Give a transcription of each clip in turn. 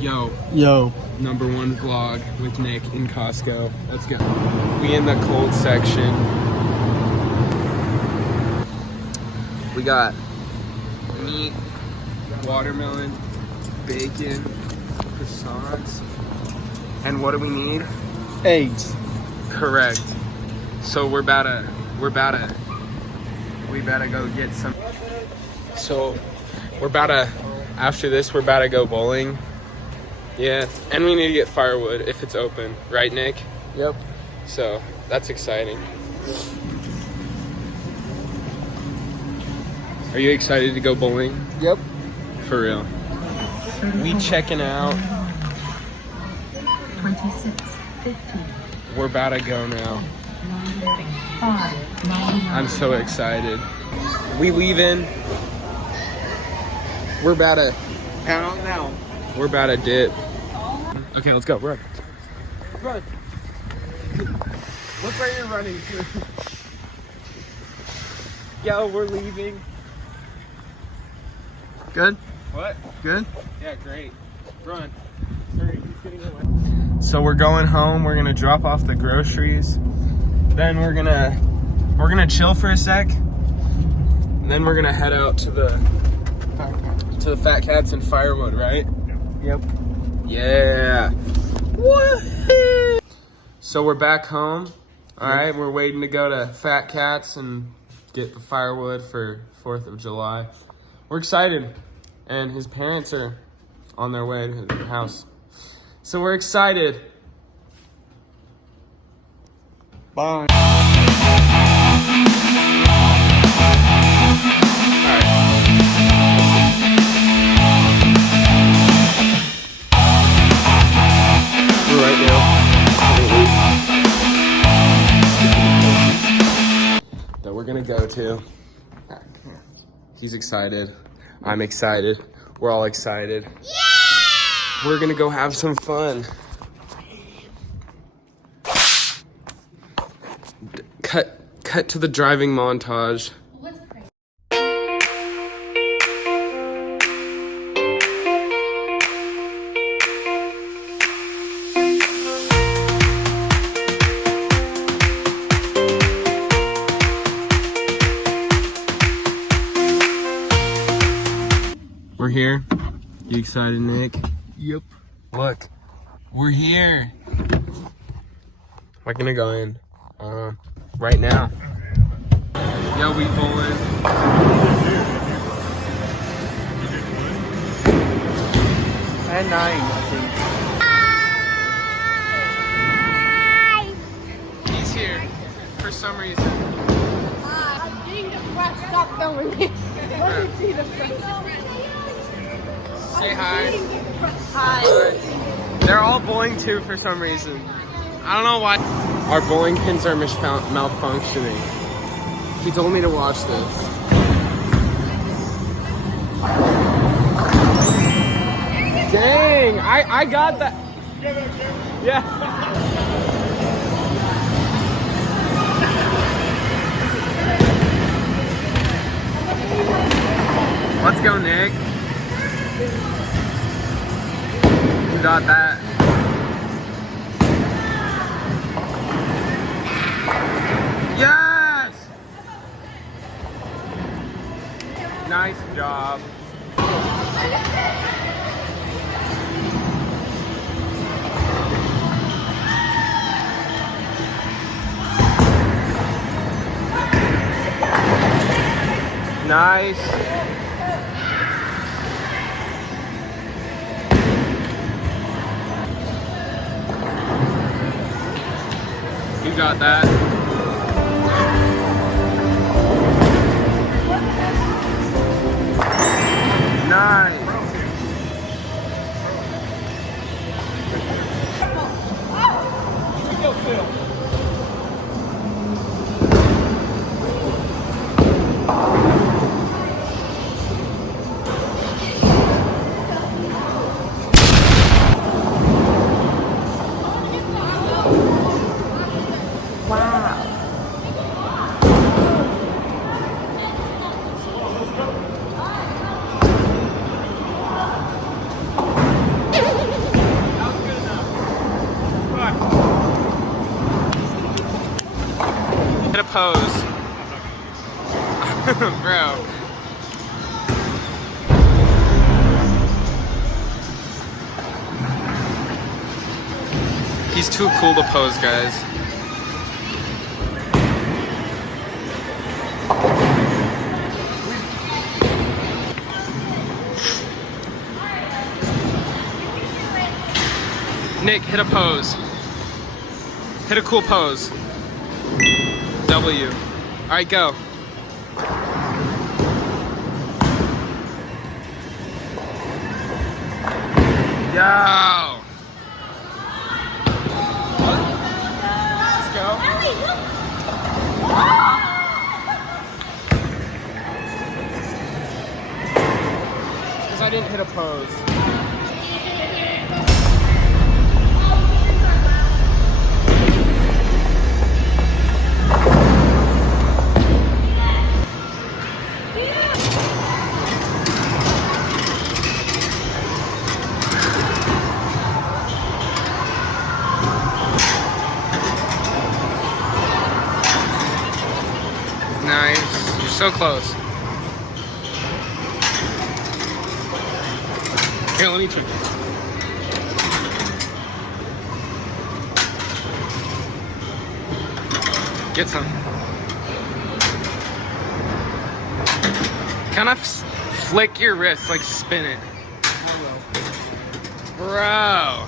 Yo. Yo. #1 vlog with Nick in Costco. Let's go. We in the cold section. We got meat, watermelon, bacon, croissants, and what do we need? Eggs. Correct. So we better go get some. So after this we're about to go bowling. Yeah, and we need to get firewood if it's open, right, Nick? Yep. So that's exciting. Are you excited to go bowling? Yep. For real. We checking out. 26:50. We're about to go now. I'm so excited. We leaving. We're about to. Count out now. We're about to dip. Okay, let's go. Run. Run. Look where you're running to. Yo, we're leaving. Good? What? Good? Yeah, great. Run. Hurry, he's getting away. So we're going home. We're gonna drop off the groceries. Then we're gonna chill for a sec. And then we're gonna head out to the Fat Cats and firewood, right? Yep. Yeah. Woo-hoo! So we're back home. All right, we're waiting to go to Fat Cats and get the firewood for 4th of July. We're excited. And his parents are on their way to the house. So we're excited. Bye. Right now that we're gonna go to. He's excited. I'm excited. We're all excited. Yeah! We're gonna go have some fun. Cut to the driving montage. We're here. You excited, Nick? Yep. Look, we're here. We're gonna go in right now. Yo, we bowling. And 9, I think. He's here for some reason. I'm getting depressed. Stop filming me. Let me see the face. Say hi. Hi. They're all bowling too for some reason. I don't know why. Our bowling pins are malfunctioning. He told me to watch this. Dang, I got that. Yeah. Let's go, Nick. You got that. Yes! Nice job. Nice. You got that. Nice. Bro. He's too cool to pose, guys. Nick, hit a pose. Hit a cool pose. W. All right, go. Yo. Let's go. Because I didn't hit a pose. Nice. You're so close. Here, let me try. Get some. Kind of flick your wrist, like spin it. Bro.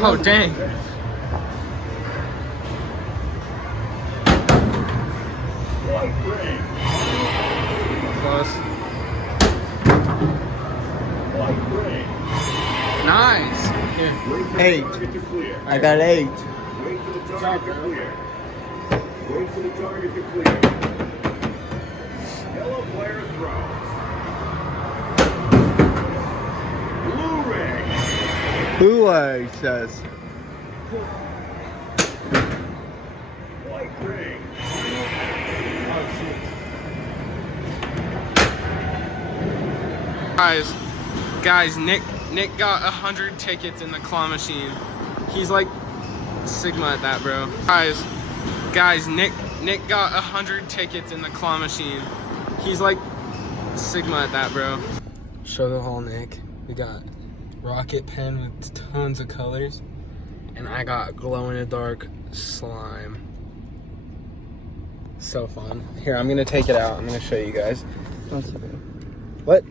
Oh, dang. Close. Nice. Here. 8. I got 8. Wait for the target to clear. Wait for the target to clear. Yellow player throws. Blue ring. Blue leg says. White ring. Guys, Nick got 100 tickets in the claw machine. He's like Sigma at that, bro. Guys, Nick got 100 tickets in the claw machine. He's like Sigma at that, bro. Show the haul, Nick. We got rocket pen with tons of colors, and I got glow in the dark slime. So fun. Here, I'm gonna take it out. I'm gonna show you guys. What?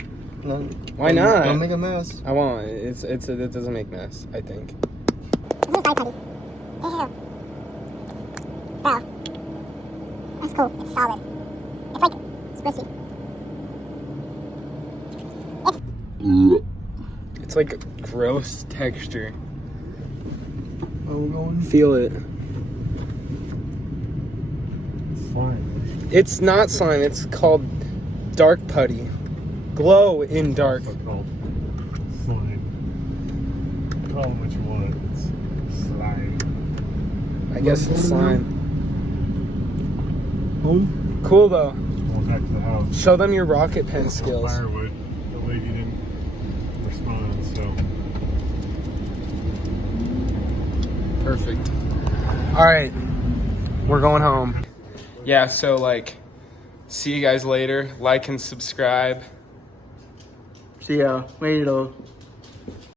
No. Why not? Don't make a mess. I won't. It doesn't make mess, I think. This is putty. Ew. Bro. That's cool. It's solid. It's like squishy. It's like a gross texture. Where we going? Feel it. Fine. It's not slime. It's called dark putty. Glow in dark. It's called slime. Call them what you want. It's slime. I guess it's slime. Home? Cool though. Going back to the house. Show them your rocket pen skills. Firewood. The lady didn't respond, so. Perfect. All right, we're going home. Yeah, so like, see you guys later. Like and subscribe. See ya later.